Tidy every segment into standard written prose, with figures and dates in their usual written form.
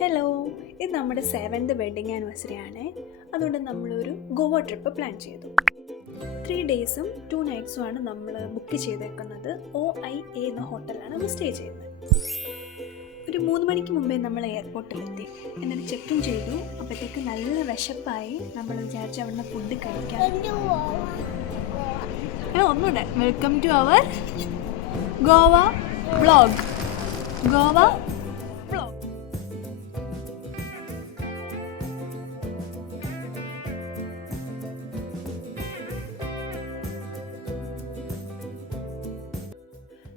Hello, ഇത് നമ്മുടെ 7th wedding anniversary ആണ്. അതുകൊണ്ട് നമ്മളൊരു ഗോവ ട്രിപ്പ് പ്ലാൻ ചെയ്തു. 3 ഡേയ്സും 2 നൈറ്റ്സുമാണ് നമ്മൾ ബുക്ക് ചെയ്തേക്കുന്നത്. OIA എന്ന ഹോട്ടലാണ് നമ്മൾ സ്റ്റേ ചെയ്യുന്നത്. ഒരു 3 മണിക്ക് മുമ്പേ നമ്മൾ എയർപോർട്ടിലെത്തി. എന്നിട്ട് ചെക്ക് ഇൻ ചെയ്തു. അപ്പോഴത്തേക്ക് നല്ല വിശപ്പായി. നമ്മൾ വിചാരിച്ചു അവിടുന്ന് ഫുഡ് കഴിക്കാം. ഒന്നുകൂടെ welcome to our Goa vlog. Goa vlog.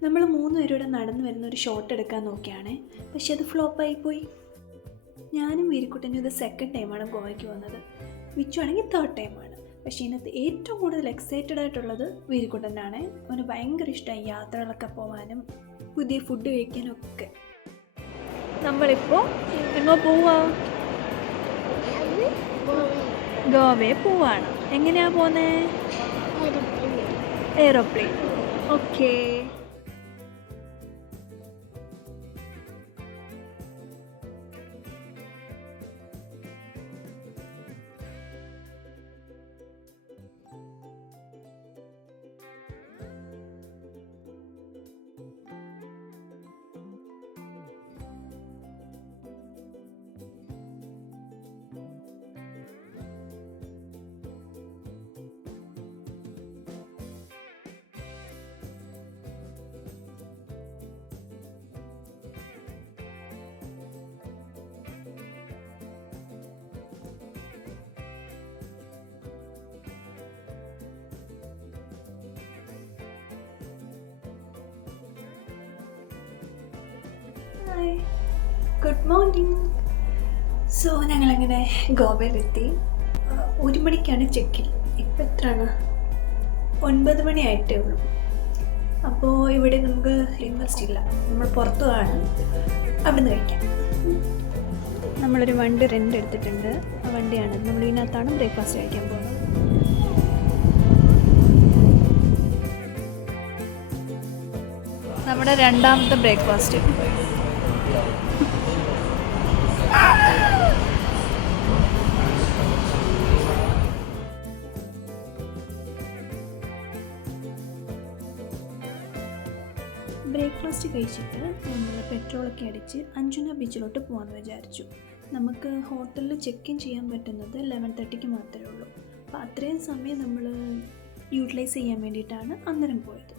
നമ്മൾ 3 പേരുടെ നടന്നു വരുന്ന ഒരു ഷോട്ട് എടുക്കാൻ നോക്കിയാണ്. പക്ഷെ അത് ഫ്ലോപ്പായിപ്പോയി. ഞാനും വീരിക്കുട്ടനും ഇത് 2nd ടൈമാണ് ഗോവയ്ക്ക് വന്നത്. വിച്ചു ആണെങ്കിൽ 3rd ടൈമാണ്. പക്ഷേ ഇതിനകത്ത് ഏറ്റവും കൂടുതൽ എക്സൈറ്റഡ് ആയിട്ടുള്ളത് വീരിക്കുട്ടനാണ്. അവന് ഭയങ്കര ഇഷ്ടമായി യാത്രകളൊക്കെ പോകാനും പുതിയ ഫുഡ് കഴിക്കാനും ഒക്കെ. നമ്മളിപ്പോൾ എങ്ങോ പോവാ? ഗോവയെ പോവാണ്. എങ്ങനെയാ പോന്നേ? Aeroplane. Okay. Hi, good morning. So ഞങ്ങളങ്ങനെ ഗോവയിലെത്തി. 1 മണിക്കാണ് ചെക്കിൻ. ഇപ്പം എത്രയാണ്? 9 മണിയായിട്ടേ ഉള്ളൂ. അപ്പോൾ ഇവിടെ നമുക്ക് ഇൻവെസ്റ്റ് ഇല്ല. നമ്മൾ പുറത്തു ആണ്, അവിടെ നിന്ന് കഴിക്കാം. നമ്മളൊരു വണ്ടി റെൻ്റ് എടുത്തിട്ടുണ്ട്. ആ വണ്ടിയാണ്. നമ്മൾ ഇതിനകത്താണ് ബ്രേക്ക്ഫാസ്റ്റ് കഴിക്കാൻ പോകുന്നത്. നമ്മുടെ 2ാമത്തെ ബ്രേക്ക്ഫാസ്റ്റ്. ബ്രേക്ക്ഫാസ്റ്റ് കഴിച്ചിട്ട് നമ്മൾ പെട്രോളൊക്കെ അടിച്ച് അഞ്ജുന ബീച്ചിലോട്ട് പോകാമെന്ന് വിചാരിച്ചു. നമുക്ക് ഹോട്ടലിൽ ചെക്ക് ഇൻ ചെയ്യാൻ പറ്റുന്നത് 11:30 മാത്രമേ ഉള്ളൂ. അപ്പോൾ അത്രയും സമയം നമ്മൾ യൂട്ടിലൈസ് ചെയ്യാൻ വേണ്ടിയിട്ടാണ് അന്നേരം പോയത്.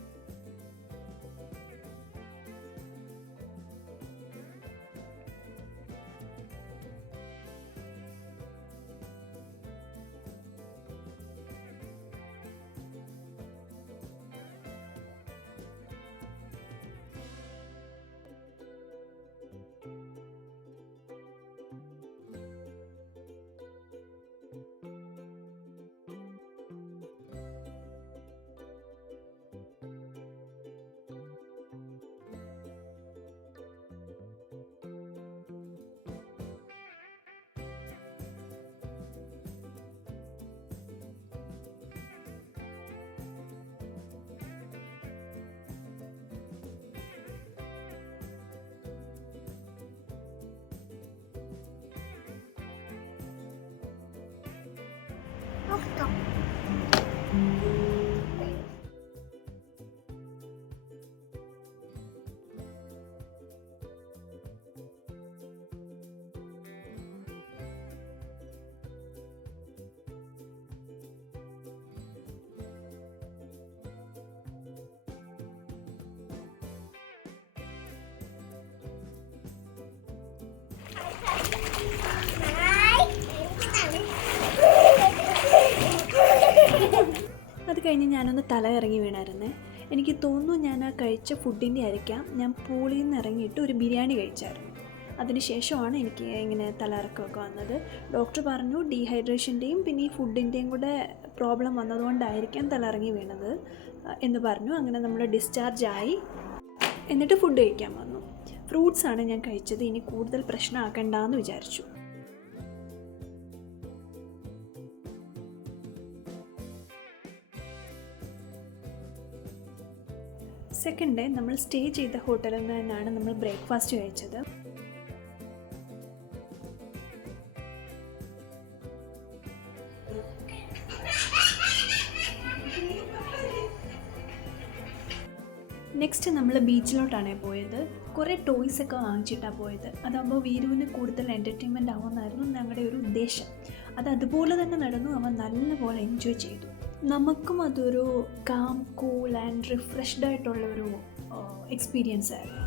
അത് കഴിഞ്ഞ് ഞാനൊന്ന് തല ഇറങ്ങി വീണായിരുന്നേ. എനിക്ക് തോന്നുന്നു ഞാൻ ആ കഴിച്ച ഫുഡിൻ്റെ ആയിരിക്കാം. ഞാൻ പൂളിൽ നിന്ന് ഇറങ്ങിയിട്ട് ഒരു ബിരിയാണി കഴിച്ചായിരുന്നു. അതിനുശേഷമാണ് എനിക്ക് ഇങ്ങനെ തലയിറക്കമൊക്കെ വന്നത്. ഡോക്ടർ പറഞ്ഞു ഡീഹൈഡ്രേഷൻ്റെയും പിന്നെ ഈ ഫുഡിൻ്റെയും കൂടെ പ്രോബ്ലം വന്നതുകൊണ്ടായിരിക്കാം തലയിറങ്ങി വീണത് എന്ന് പറഞ്ഞു. അങ്ങനെ നമ്മൾ ഡിസ്ചാർജായി. എന്നിട്ട് ഫുഡ് കഴിക്കാൻ വന്നു. ഫ്രൂട്ട്സാണ് ഞാൻ കഴിച്ചത്. ഇനി കൂടുതൽ പ്രശ്നമാക്കണ്ടെന്ന് വിചാരിച്ചു. സെക്കൻഡ് ഡേ നമ്മൾ സ്റ്റേ ചെയ്ത ഹോട്ടലിൽ നിന്ന് തന്നെയാണ് നമ്മൾ ബ്രേക്ക്ഫാസ്റ്റ് കഴിച്ചത്. നെക്സ്റ്റ് നമ്മൾ ബീച്ചിലോട്ടാണ് പോയത്. കുറേ ടോയ്സൊക്കെ വാങ്ങിച്ചിട്ടാണ് പോയത്. അതാകുമ്പോൾ വീരുവിന് കൂടുതൽ എൻ്റർടൈൻമെൻ്റ് ആവുമെന്നായിരുന്നു ഞങ്ങളുടെ ഒരു ഉദ്ദേശം. അതുപോലെ തന്നെ നടന്നു. അവൻ നല്ലപോലെ എൻജോയ് ചെയ്തു. നമുക്കും അതൊരു കാം, കൂൾ ആൻഡ് റിഫ്രഷ്ഡ് ആയിട്ടുള്ളൊരു എക്സ്പീരിയൻസ് ആയിരുന്നു.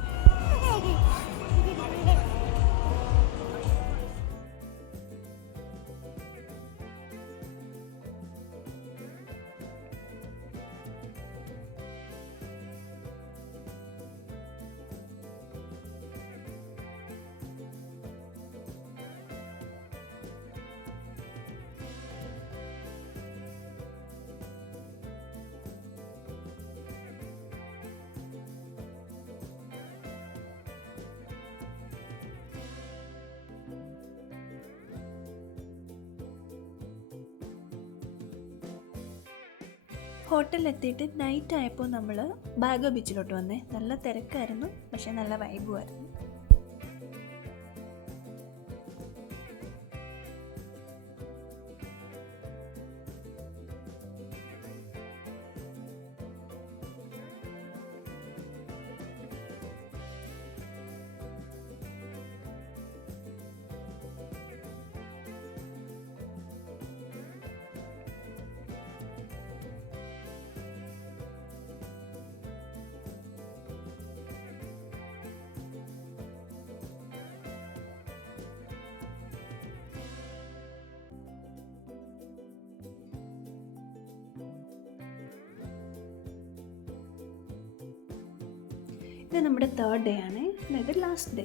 ഹോട്ടലിലെത്തിയിട്ട് നൈറ്റ് ആയപ്പോൾ നമ്മൾ ബാഗോ ബീച്ചിലോട്ട് വന്നേ. നല്ല തിരക്കായിരുന്നു, പക്ഷേ നല്ല വൈബുമായിരുന്നു. ഇത് നമ്മുടെ തേർഡ് ഡേ ആണ്, അതായത് ലാസ്റ്റ് ഡേ.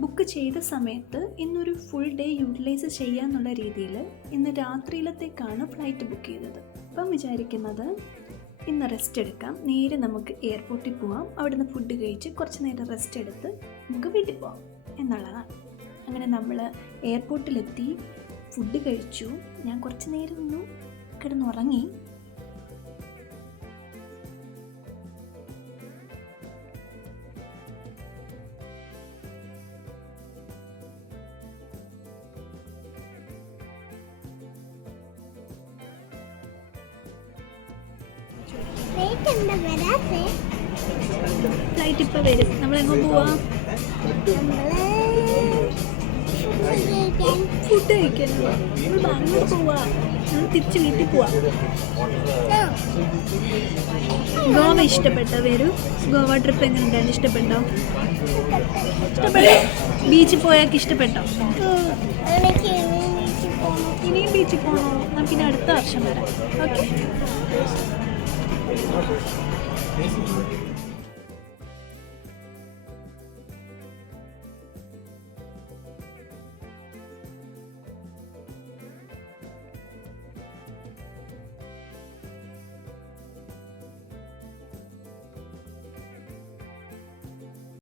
ബുക്ക് ചെയ്ത സമയത്ത് ഇന്നൊരു ഫുൾ ഡേ യൂട്ടിലൈസ് ചെയ്യാന്നുള്ള രീതിയിൽ ഇന്ന് രാത്രിയിലത്തേക്കാണ് ഫ്ലൈറ്റ് ബുക്ക് ചെയ്തത്. അപ്പം വിചാരിക്കുന്നത് ഇന്ന് റെസ്റ്റ് എടുക്കാം, നേരെ നമുക്ക് എയർപോർട്ടിൽ പോവാം, അവിടുന്ന് ഫുഡ് കഴിച്ച് കുറച്ച് നേരം റെസ്റ്റ് എടുത്ത് നമുക്ക് വീട്ടിൽ പോവാം എന്നുള്ളതാണ്. അങ്ങനെ നമ്മൾ എയർപോർട്ടിലെത്തി, ഫുഡ് കഴിച്ചു. ഞാൻ കുറച്ച് നേരം ഒന്ന് കിടന്നുറങ്ങി. ഫ്ലൈറ്റ് ഇപ്പം വരും. നമ്മളെങ്ങോ പോവാ? ഫുഡ് കഴിക്കാൻ. നമ്മൾ ബാംഗ്ലൂർ പോവാ. നമ്മൾ തിരിച്ച് വീട്ടിൽ പോവാ. ഗോവ ഇഷ്ടപ്പെട്ടോ വരൂ? ഗോവ ട്രിപ്പ് എങ്ങനെ ഉണ്ടായിരുന്നു? ഇഷ്ടപ്പെട്ടോ? ബീച്ചിൽ പോയാൽ ഇഷ്ടപ്പെട്ടോ? ഇനിയും ബീച്ചിൽ പോകണോ? നമുക്കിനി അടുത്ത വർഷം വരാം. ഓക്കെ.